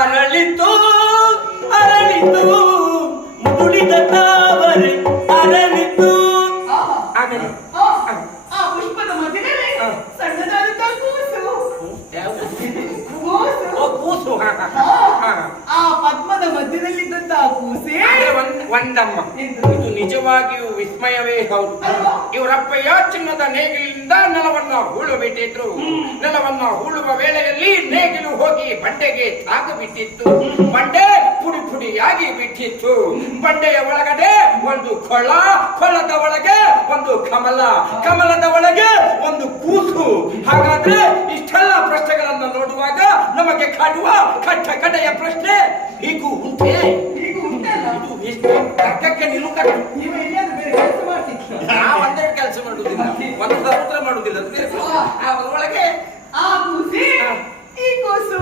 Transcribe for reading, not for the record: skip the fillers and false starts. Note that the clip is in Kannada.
ಅರಳಿತು ಅರಳಿತು ಮುಡಿದ ತಾವರೆ ಅರಳಿತು. ಆಗಲಿ ಆ ಪುಷ್ಪದ ಮಧ್ಯದಲ್ಲಿ ಸಣ್ಣದಾದಂತ ಕೂಸು. ಕೂಸು. ಆ ಪದ್ಮದ ಮಧ್ಯದಲ್ಲಿದ್ದಂತಹ ಕೂಸೆ ಒಂದಮ್ಮ. ಇದು ನಿಜವಾಗಿಯೂ ವಿಸ್ಮಯವೇ ಹೌದು. ಇವರಪ್ಪಯ್ಯ ಚಿನ್ನದ ನೇಗಿಲಿಂದ ನೆಲವನ್ನ ಹೂಳು ಬಿಟ್ಟಿದ್ರು. ನೆಲವನ್ನ ಹೂಳುವ ವೇಳೆಯಲ್ಲಿ ನೇಗಿಲು ಹೋಗಿ ಬಂಡೆಗೆ ತಾಗಬಿಟ್ಟಿತ್ತು. ಬಂಡೆ ಪುಡಿ ಪುಡಿಯಾಗಿ ಬಿಟ್ಟಿತ್ತು. ಬಂಡೆಯ ಒಳಗಡೆ ಒಂದು ಕೊಳ, ಕೊಳದ ಒಳಗೆ ಒಂದು ಕಮಲ, ಕಮಲದ ಒಳಗೆ ಒಂದು ಕೂಸು. ಹಾಗಾದ್ರೆ ಇಷ್ಟೆಲ್ಲ ಪ್ರಶ್ನೆಗಳನ್ನು ನೋಡುವಾಗ ನಮಗೆ ಕಾಡುವ ಕಟ್ಟ ಕಡೆಯ ಪ್ರಶ್ನೆ ಹೀಗೂ ಉಂಟೆ? ಇದು ಎಷ್ಟು ತರ್ಕಕ್ಕೆ ನಿಲುಕ. ನಾವು ಒಂದೆರಡು ಕೆಲಸ ಮಾಡುವುದಿಲ್ಲ, ಒಂದು ಸೂತ್ರ ಮಾಡುವುದಿಲ್ಲ. ಒಳಗೆ ಆ ಕೂಸಿ ಈ ಕೂಸು